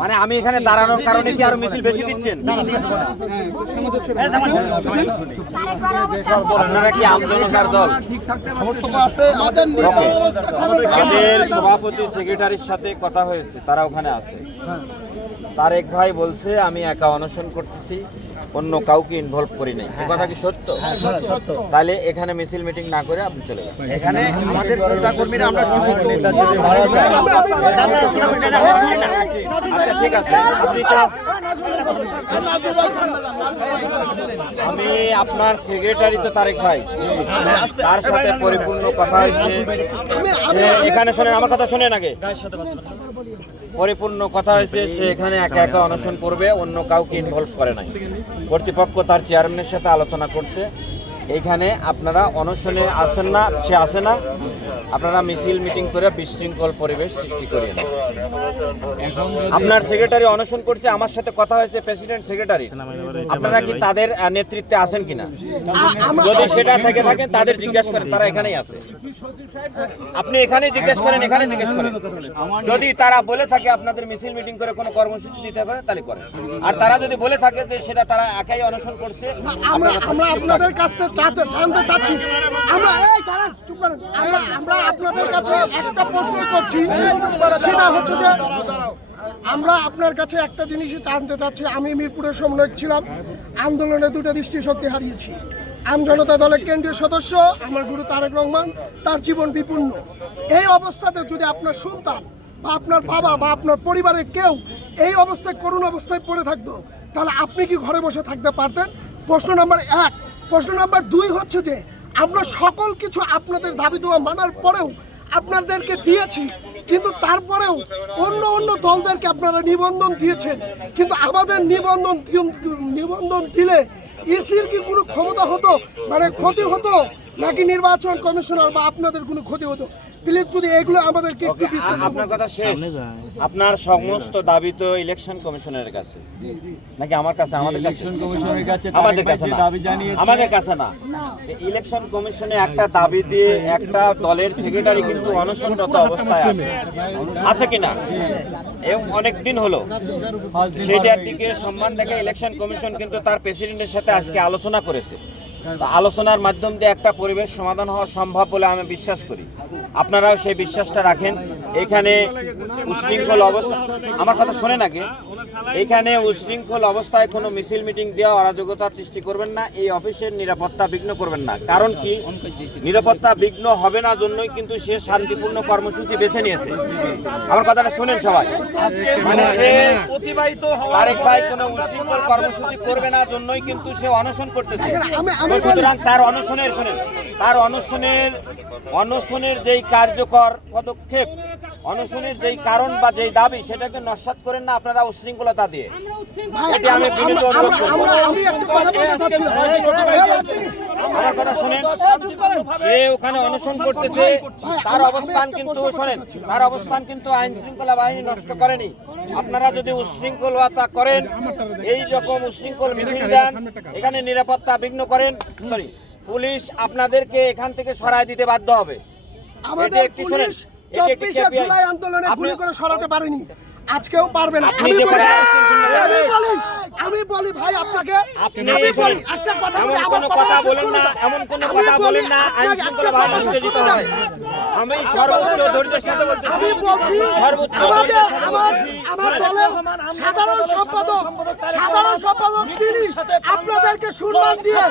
মানে আমি এখানে দাঁড়ানোর কারণে কি আরও মিছিল বেশি দিচ্ছেন? আপনারা কি আন্দোলনকার দল? আমাদের সভাপতি সেক্রেটারির সাথে কথা হয়েছে তারা ওখানে আছে। তারেক ভাই বলছে আমি একা অনশন করতেছি। অন্য কাউকে ইনভলভ করি নাই এ কথা কি সত্য তাহলে এখানে মিছিল মিটিং না করে আপনি চলে যান এখানে আমাদের নেতা কর্মীরা আমরা নেতা যদি মারা যায় আচ্ছা, ঠিক আছে আপনি তো- আমি আপনার সেক্রেটারি তো তারেক ভাই তার সাথে পরিপূর্ণ কথা হয়েছে এখানে শোনেন আমার কথা শোনেন আগে পরিপূর্ণ কথা হয়েছে, সে এখানে একা একা অনশন করবে, অন্য কাউকে ইনভলভ করে নাই। কর্তৃপক্ষ তার চেয়ারম্যানের সাথে আলোচনা করছে। এইখানে আপনারা অনশনে আসেন না সে আসে না। আপনারা মিছিল মিটিং করে বিশৃঙ্খল পরিবেশ সৃষ্টি করিয়ে না আপনার সেক্রেটারি অনশন করছে আমার সাথে কথা হয়েছে প্রেসিডেন্ট সেক্রেটারি। আপনারা কি তাদের নেতৃত্বে আছেন কিনা? যদি সেটা থেকে থাকেন তাদের জিজ্ঞেস করেন তারা এখানেই আছে। আপনি এখানে জিজ্ঞেস করেন এখানে জিজ্ঞেস করেন। যদি তারা বলে থাকে আপনাদের মিছিল মিটিং করে কোনো কর্মসূচি দিতে পারে তাহলে করেন। আর তারা যদি বলে থাকে যে সেটা তারা একাই অনশন করছে আমরা আপনাদের কাছ থেকে চাতে- জানতে চাচ্ছি আমরা এই দাঁড়ান, চুপ করেন। আমরা আমরা আপনাদের কাছে একটা প্রশ্ন করছি। সেটা হচ্ছে যে, আমরা আপনার কাছে একটা জিনিসই জানতে চাচ্ছি। আমি মিরপুরের সমন্বয়ক ছিলাম। আন্দোলনে দুটো দৃষ্টিশক্তি হারিয়েছি। আমজনতা দলের কেন্দ্রীয় সদস্য, আমার গুরু তারেক রহমান, তার জীবন বিপন্ন। এই অবস্থাতে যদি আপনার সন্তান বা আপনার বাবা বা আপনার পরিবারের কেউ এই অবস্থায় করুণ অবস্থায় পড়ে থাকতো, তাহলে আপনি কি ঘরে বসে থাকতে পারতেন? প্রশ্ন নাম্বার এক প্রশ্ন নাম্বার দুই হচ্ছে যে, আমরা সকল কিছু আপনাদের দাবি দেওয়া মানার পরেও আপনাদেরকে দিয়েছি, কিন্তু তারপরেও অন্য অন্য দলদেরকে আপনারা নিবন্ধন দিয়েছেন। কিন্তু আমাদের নিবন্ধন নিবন্ধন দিলে ইসির কি কোনো ক্ষমতা হতো? মানে ক্ষতি হতো? নাকি নির্বাচন কমিশনার বা আপনাদের কোনো ক্ষতি হতো? প্লিজ যদি এগুলো আমাদেরকে একটু বিস্তারিত আপনার কথা শেষ। আপনার সমস্ত দাবি তো ইলেকশন কমিশনের কাছে। নাকি আমার কাছে? আমাদের কাছে। কমিশনের কাছে আমাদের কাছে না। দাবি জানিয়েছে- আমাদের কাছে না। ইলেকশন কমিশনে একটা দাবি দিয়ে একটা দলের সেক্রেটারি কিন্তু অনশনরত অবস্থায় আছে। আছে কিনা? এবং অনেক দিন হলো। সেটার দিকে সম্মান দেখে ইলেকশন কমিশন কিন্তু তার প্রেসিডেন্টের সাথে আজকে আলোচনা করেছে। আলোচনার মাধ্যম দিয়ে একটা পরিবেশ সমাধান হওয়া সম্ভব বলে আমি বিশ্বাস করি। আপনারাও সেই বিশ্বাসটা রাখেন। এখানে উশৃঙ্খল অবস্থা আমার কথা শোনেন আগে। এখানে উশৃঙ্খল অবস্থায় কোনো মিছিল মিটিং দেওয়া অরাজকতার সৃষ্টি করবেন না এই অফিসের নিরাপত্তা বিঘ্ন করবেন না। কারণ কি? নিরাপত্তা বিঘ্ন হবে না জন্যই কিন্তু সে শান্তিপূর্ণ কর্মসূচি বেছে নিয়েছে। আমার কথাটা শুনেন সবাই। মানে সে তারেক ভাই কোনো উশৃঙ্খল কর্মসূচি করবে না জন্যই কিন্তু সে অনশন করতেছে। আমি- আমি সুতরাং তার অনশনের শোনেন তার অনশনের অনশনের যেই কার্যকর পদক্ষেপ অনশনের যেই কারণ বা যেই দাবি সেটাকে নস্বাত করেন না আপনারা উশৃঙ্খলতা দিয়ে। এটি আমি বিনীত অনুরোধ আমরা- করব। আমরা- আমি একটা কথা বলতে চাচ্ছিলাম এই আপনি- আমার কথা শুনেন। সে ওখানে অনশন করতেছে তার অবস্থান কিন্তু শোনেন তার অবস্থান কিন্তু আইন শৃঙ্খলা বাহিনী নষ্ট করেনি। আপনারা যদি উশৃঙ্খলতা করেন এই রকম উশৃঙ্খল মিছিল দেন এখানে নিরাপত্তা বিঘ্ন করেন সরি পুলিশ আপনাদেরকে এখান থেকে সরায় দিতে বাধ্য হবে। আমাদের এটি একটি চব্বিশে জুলাই আন্দোলনে গুলি করে সরাতে পারেনি। আজকেও পারবে না। আমি বলি আমি বলি আমি বলি ভাই আপনাকে আমি বলি একটা কথা বলি আমার কথা বলেন না এমন কোনো আমি কথা বলেন না আইন শৃঙ্খলা বাহিনী হয় আমি সর্বোচ্চ ধৈর্যের সাথে বলতেছি আমি বলছি সর্বোচ্চ আমাদের আমার। আমার দলের সাধারণ সম্পাদক সাধারণ সম্পাদক তিনি আপনাদেরকে সম্মান দিয়ে